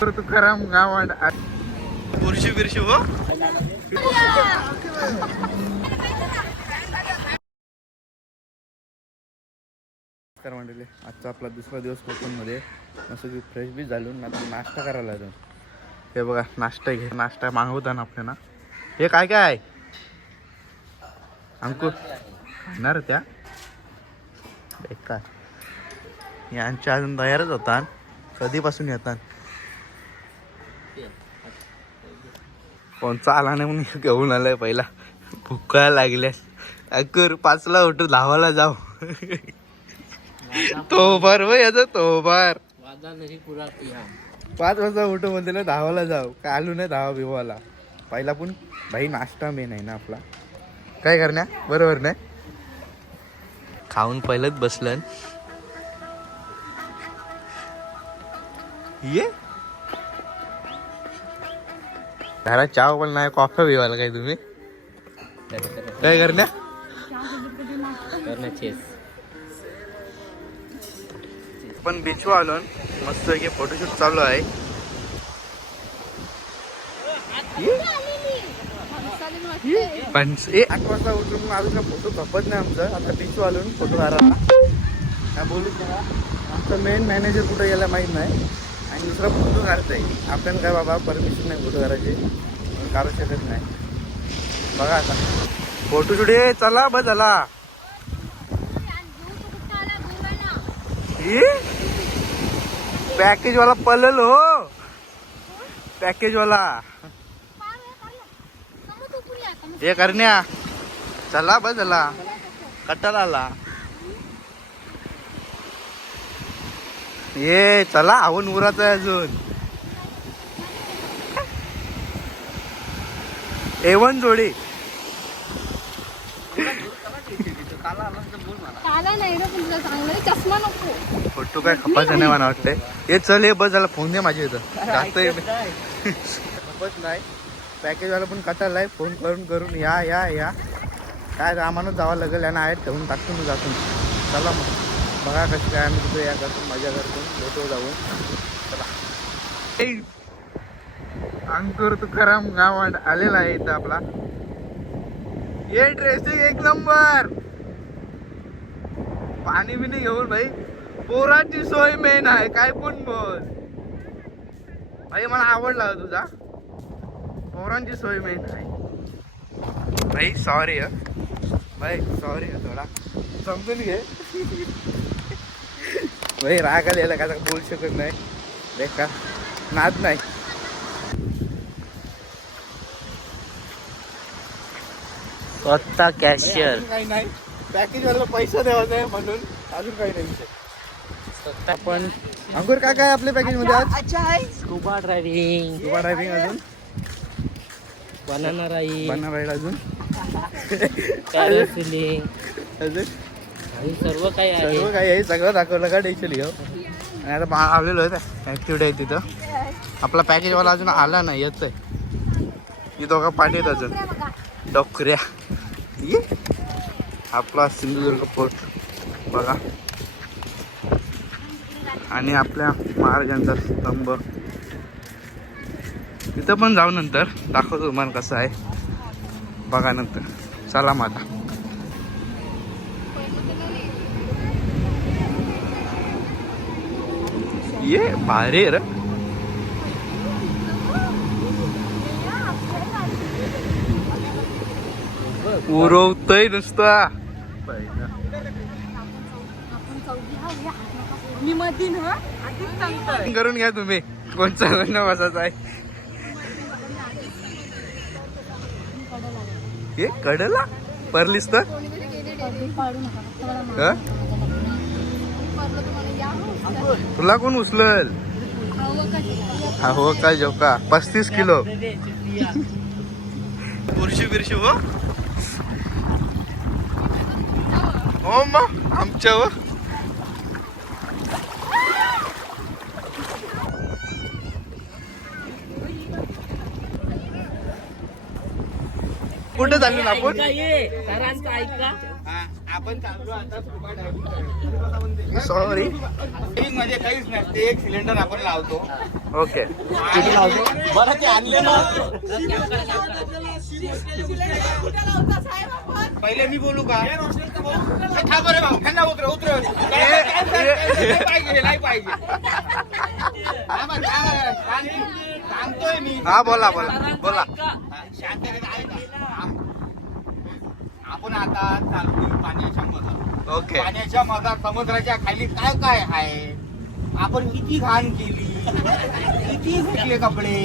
तुकाराम गावाड बुरशी बिरशी हो. नमस्कार मंडळी, आजचा आपला दुसरा दिवस कोकणमध्ये. असं की फ्रेश बी झालून आता नाश्ता करायला जाऊन. हे बघा नाश्ता घे, नाश्ता मागवताना आपल्याला हे काय काय अंकुर येणार त्या बेकार यांच्या अजून तयारच होतात. कधीपासून येतात कोणचा आला नाही म्हणून घेऊन आलाय. पहिला भुका लागल्या. अंकुर 5ला उठू 10वाला जाऊ. तो बार व याचा तो बार 5 वाजता उठू म्हणते ना 10वाला जाऊ. काय आलू नाही 10 बिवाला. पहिला पण भाई नाश्ता मेन आहे ना आपला. काय करण्या बरोबर नाही. खाऊन पहिलंच बसलं ये घरात चहा पण नाही, कॉफी पिवायला काय तुम्ही काय करण्या पण बीचवर आलो मस्त की फोटोशूट चालू आहे. पण 8 वाजता उठून अजून का फोटो खपत नाही आमचं. आता बीचवर आलो फोटो काढायला. काय बोलूच ना, आमचं मेन मॅनेजर कुठं गेला माहीत नाही आणि दुसरा फोटो काढतोय. आपल्याला काय बाबा परमिशन नाही फोटो काढायची, काढू शकत नाही. बघा आता फोटोशूट हे चला बस झाला. पॅकेज वाला पलल हो, पॅकेज वाला हे करण्या चला बस झाला. कटाला आला ये चला. आवून उराच आहे अजून. A1 जोडी फोटो काय खपायचं नाही मला वाटतंय. हे चल हे बस झाला. फोन दे माझ्या इथं जास्त खपत नाही. पॅकेजवाला पण कटाला आहे. फोन करून करून या या या काय आम्हाला जावं लागेल. यांना आहेत ठेवून टाकतो मी जातो. चला मग बघा कशी काय आम्ही तिथे या करतो, मजा करतो, भेटो जाऊन. चला अंकुर तुकाराम गावाड आलेला आहे इथं आपला. ये ड्रेसिंग एक नंबर. पाणी बिनी घेऊन भाई पोराची सोय मेन आहे. काय पण बोल भाई, मला आवडला तुझा. पोरांची सोय मेन आहे भाई. सॉरी भाई, सॉरी थोडा समजून घे भाई. राग आलेला काय बोलू शकत नाही. बेकार नाद नाही. स्वतः कॅशियर काही नाही. पॅकेज वाला पैसा द्यावाचा आहे म्हणून अजून काही नाही. आपण अंकुर काय काय आपल्या पॅकेज मध्ये आज? अच्छा आहे स्कुबा ड्रायव्हिंग अजून बनाना राईड अजून पॅरासेलिंग अजून सर्व काही आहे. सगळं दाखवलं का टेन्शन घेऊ. आणि आता आलेलो आहे ऍक्टिव्हिटी आहे तिथं. आपला पॅकेजवाला अजून आला नाही येत आहे. ही दोघं पाठी आहेत अजून डोकऱ्या. आपला सिंधुदुर्ग फोर्ट बघा आणि आपल्या महाराजांचा स्तंभ तिथं पण जाऊ. नंतर दाखवतो तुम्हाला कसं आहे बघा नंतर. चला मग आता ये भारी रे. उरवतय नुसता. करून घ्या तुम्ही कोणचा बसायचा आहे. हे कडला परलीस तर तुला कोण उचलल. हो का जोका 35 किलो बुरशी बिरशी हो. हो मग आमच्या व कुठे चाललो आपण. आपण चाललो आता स्कुबा डायव्हिंग. सॉरी. म्हणजे काहीच नसते, एक सिलेंडर आपण लावतो. ओके. बरं ते आणले ना. पहिले मी बोलू का? थांब रे भाऊ, त्यांना उतरव. नाही पाहिजे. सांगतोय मी. हा बोला. शांततेत ऐका. आपण आता चालू पाण्याच्या मधात. ओके. पाण्याच्या मधात समुद्राच्या खाली काय काय आहे, आपण किती घाण केली, किती फेकले कपडे,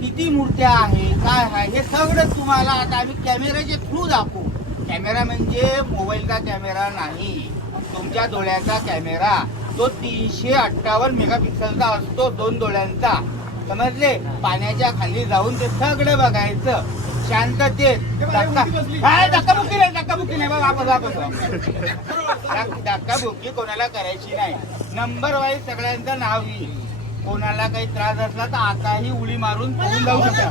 किती मूर्त्या आहे, काय आहे, हे सगळं तुम्हाला आता आम्ही कॅमेऱ्याचे थ्रू दाखवू. कॅमेरा म्हणजे मोबाईलचा कॅमेरा नाही, तुमच्या डोळ्याचा कॅमेरा. तो 358 मेगापिक्सलचा असतो, 2 डोळ्यांचा. समजले? पाण्याच्या खाली जाऊन ते सगळं बघायचं शांततेत. धक्काबुक्की नाही बाबा. धक्काबुक्की कोणाला करायची नाही. नंबर वाईज सगळ्यांचं नाव येईल. कोणाला काही त्रास असला तर आताही उडी मारून पळून जाऊ शकता.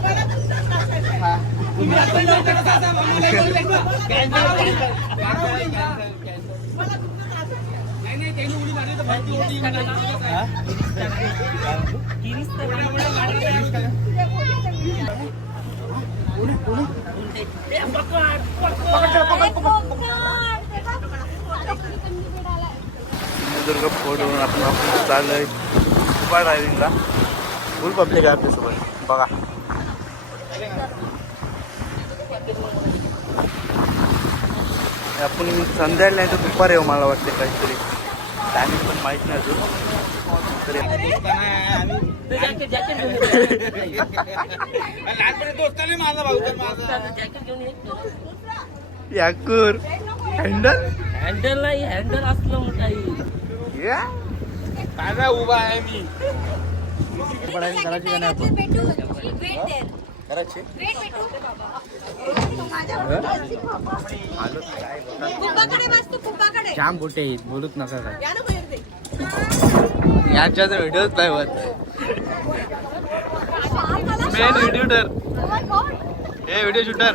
दुर्ग फोडून आपण चाललोय स्कुबा डायव्हिंगला. फुल पब्लिक आहे आपल्यासोबत बघा. आपण संध्याकाळी नाही तर दुपार येऊ मला वाटते, काहीतरी टायमिंग पण माहित नाही अजून. याकूर हँडल नाही, हँडल असलं काही. ताजा उभा आहे मी. करायची का नाही आपण? करायची. जाम कुठे बोलूच नका काय. यांच्या व्हिडिओच नाही होत. मेन व्हिडिओटर हे व्हिडिओ शूटर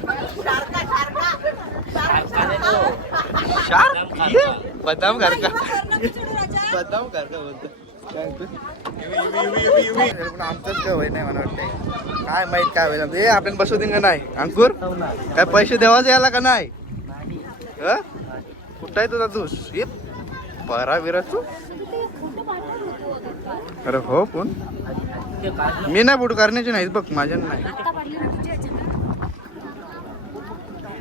बदाम करका बोलतो. आमचंच काय होय नाही मला वाटतंय. काय माहित काय होईल. हे आपण बसू दे का नाही अंकुर? काय पैसे देवाच याला का नाही? कुठं आहे तुझा तू परा विरा तू? अरे हो कोण? मी नाही फोटो करण्याची नाहीत बघ, माझ्या नाही.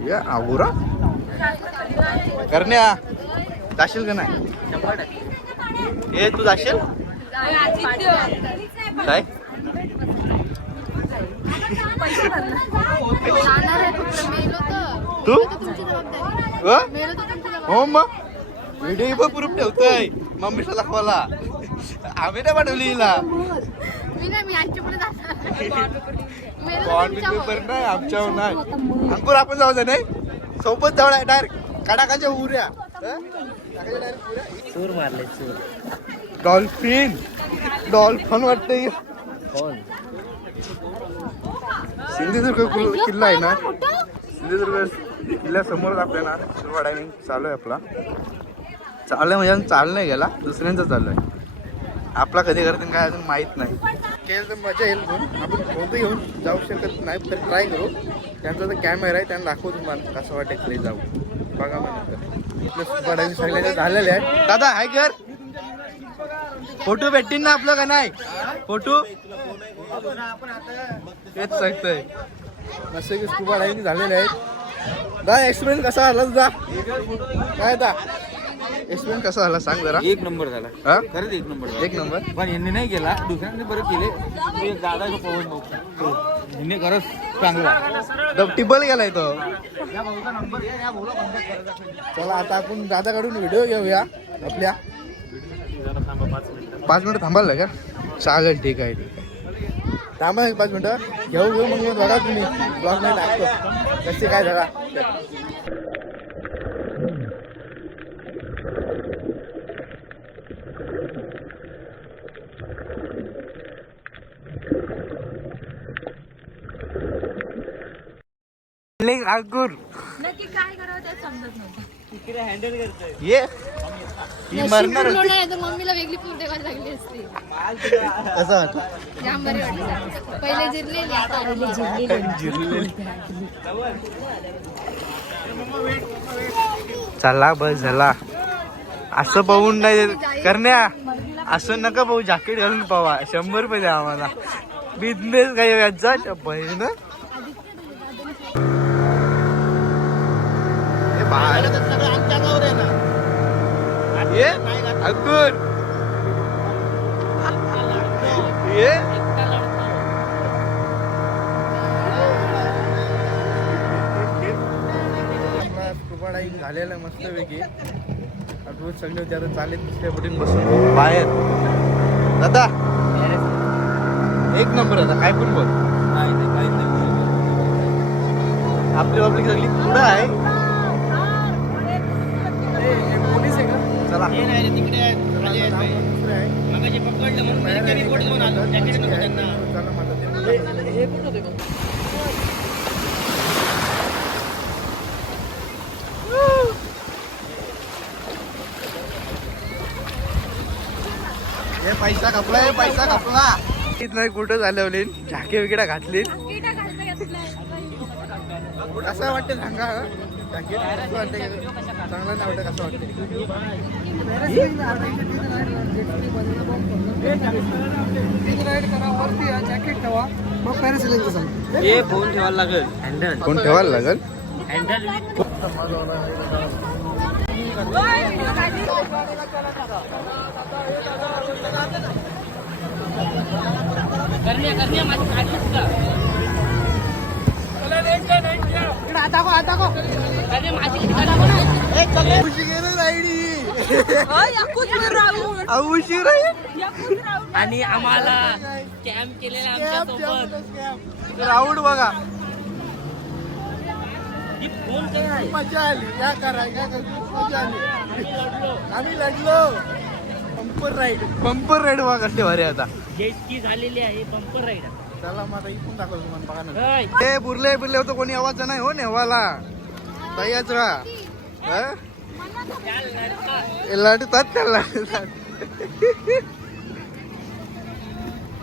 या आगुरा करण्या जाशील का नाही? हे तू जाशील काय? तू हो मग व्हिडिओ पण प्रूफ ठेवतोय मम्मीला दाखवायला. आम्ही नाही पाठवली हिला. पेपर नाही आमच्यावर नाही. अंकुर आपण जाऊ दे नाही सोबत जाऊ डायरेक्ट कडाकाच्या उऱ्या. चूर मारले चूर. डॉल्फिन वाटतंय. सिंधुदुर्ग किल्ला आहे ना, सिंधुदुर्ग किल्ल्यासमोरच आपल्याला स्कुबा डायव्हिंग चालू आहे. आपला चालू आहे म्हणजे चालू नाही गेला, दुसऱ्यांचं चालू आहे. आपला कधी करतील काय अजून माहीत नाही. केलं तर मजा येईल. म्हणून आपण फोटो घेऊन जाऊ शकत नाही तर ट्राय करू. त्यांचा जो कॅमेरा आहे त्यांना दाखवू तुम्हाला कसं वाटेल तरी जाऊ बघा. मग इथलं स्कुबा डायव्हिंग सगळ्यांचे झालेले आहे. दादा हाय कर फोटो भेटतील ना आपलं का नाही? फोटो तेच सांगतोय. मस्त की स्कुबा डायव्हिंग झालेले आहेत. दा एक्सपिरियन्स कसा आला तुझा? काय दा एक्सपिरियन्स कसा झाला सांग जरा. एक नंबर झाला. हा खरंच एक नंबर. एक नंबर. पण यांनी नाही केला, दुसऱ्यांनी बरं केले. दादा पवन भाऊ यांनी खरंच चांगला टिबल गेलाय तो. या भाऊचा नंबर या भाऊला कॉन्टॅक्ट करायचा. चला आता आपण दादाकडून व्हिडिओ घेऊया आपल्या. 5 मिनिटं थांबाल का? चालेल ठीक आहे थांबा 5 मिनिटं घेऊ मग बघा तुम्ही ब्लॉग मध्ये टाकतो कसे काय झाला. अंकुर नक्की काय करावं ते समजत नव्हतं. ये ही मरणार नशीब नाही तर मम्मीला वेगळी पूल ठेवायला लागली असती. असं वाटलं जाम बरी वाटली. पहिले जिरलेली आता आलेली जिरलेली. चला बस झाला. असं पाहून नाही करण्या असं नका पाहू. जॅकेट घालून पावा. 100 रुपये द्या आम्हाला. बिझनेस काही व्याजा बहीण ये अंकुर ये स्कुबा डायव्हिंग झालेलं मस्त पैकी. रोज सगळे होते आता चालेल दुसऱ्या बोटीन बसून बाहेर. दादा एक नंबर आता काय पण बोल. आपली पब्लिक सगळी पुढं आहे. पोलीस आहे का? चला हे पैसा खपला. हे पैसा खपला. नाही कुठं झालं झाके वगैरे घातली. कसं वाटतं सांगा. जॅकेट कसं वाटतं चांगलं नाही वाटतं. कसं वाटतं जॅकेट ठेवा मग पॅरासिलिंग सांग. हे फोन ठेवायला लागेल. हँडल कोण ठेवायला लागेल. हँडल करण्या माझी काढलीस का? अरे माझी उशीर आणि आम्हाला कॅम्प केलेला आमच्या सोबत. राऊंड बघा. ही फोन काय आहे? मजा आली. या करा मजा आली. आम्ही लढलो. बंपर राईड बघा कसले भारी. आता जेटकी झालेली आहे. Bumper ride. चला मग आता इथून दाखवतो तुम्हाला बघा ना. होय. हे बुरले बिरले होतं कोणी आवाज नाही हो नेवाला. तयाच राहा. लढतात त्याला.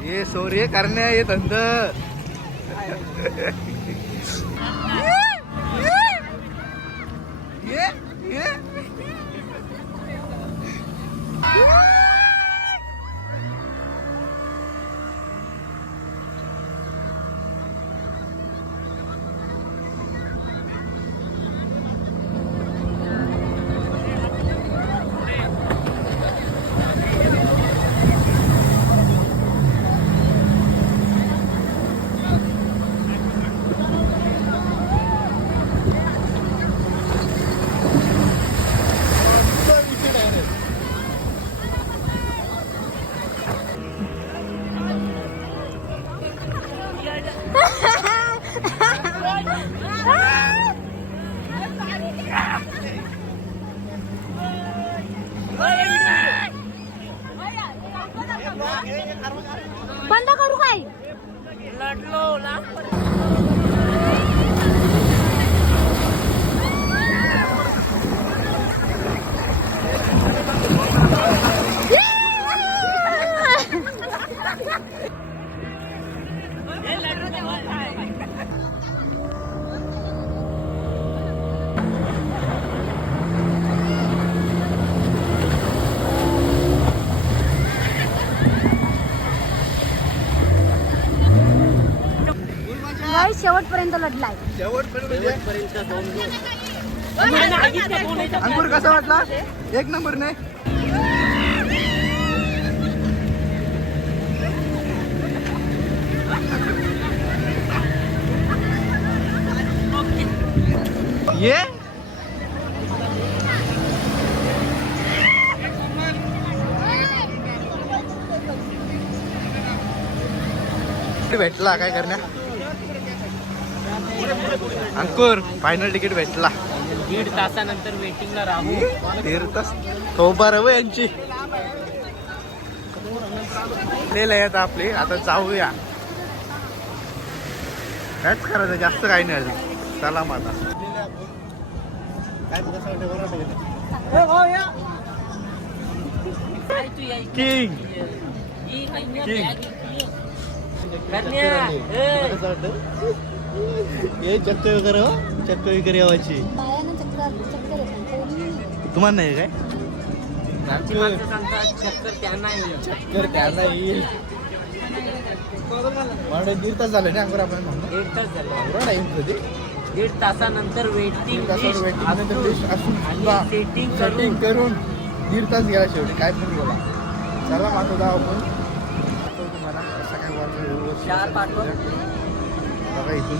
ये सोरे करण्या ये धंद. ये बंद करू काय? लढलो शेवटपर्यंत लढलाय. अंकुर कसा वाटला. एक नंबर नाही. ये भेटला काय करण्या. अंकुर फायनल तिकीट भेटला. 1.5 तासानंतर वेटिंगला राहू. 1.5 तास थोबा रव यांची येत आपली. आता जाऊया. कायच करायचं जास्त काही नाही. चला माझा किंग चक्कर वगैरे हो चक्कर वगैरे यावायची बायानं चक्कर येतात. तुम्हाला नाही काय चक्कर त्यांना येईल. चक्कर त्यांना येईल मला 1.5 तास झालं ना अंकुर आपण म्हणतो 1.5 तास झाले. एवढा टाइम कधी 1.5 तासानंतर वेटिंग सेटिंग सेटिंग करून कटिंग करून 1.5 तास गेला शेवटी काय पण बोला चला माझं जाऊ आपण तुम्हाला कसा काय चार पाठव. बघा इथून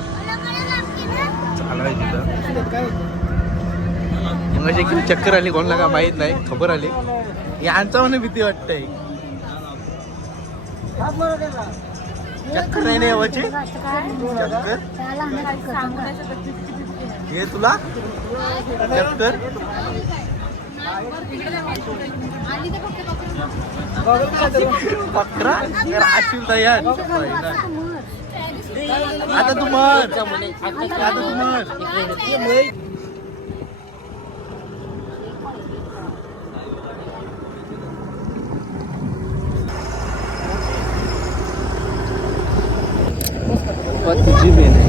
चालू आहे तिथं मग अशी किती चक्कर आली कोणाला काय माहित नाही खबर आली यांचा मला भीती वाटतंय चक्कर नाही नाही यावाची चक्कर हे तुला चक्कर आणि ते फक्त पकरा राशील तयार आता तू मर आता तू मर तुझी बेन आहे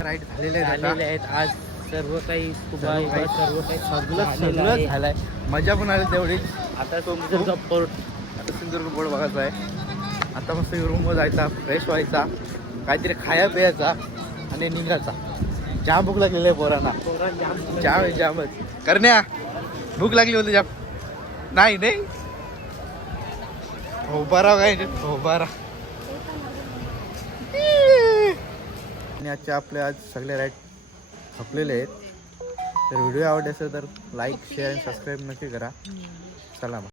राईड झालेले झालेले आहेत आज सर्व काही स्कुबा सर्व काही- सर्व काही सगळं झालेलं सगळं आहे. झालंय मजा पण आली तेवढीच आता तुमचं पोर्ट आता सिंधुदुर्ग बोर्ड बघायचा आहे आता मस्त रूमवर जायचा फ्रेश व्हायचा काहीतरी खाया प्यायचा आणि निघायचा जाम भूक लागलेली आहे पोरांना जाम आहे जामच करण्या भूक लागली होती जाम नाही नाही हो बारा काय हो बारा आणि आजच्या आपल्या आज सगळे राईड खपलेले आहेत तर व्हिडिओ आवडले असेल तर लाईक शेअर आणि सबस्क्राईब नक्की करा चला मग